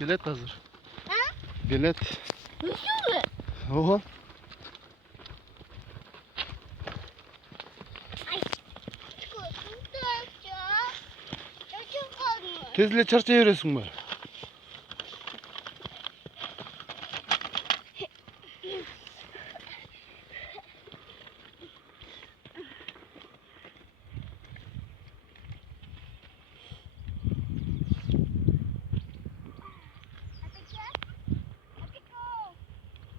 Bilet hazır. Ha? Bilet. Nasıl mı? Oha. Ay. Çok ya. Çocuk olmuş. Tezle çarşıya yürüyorsun bari.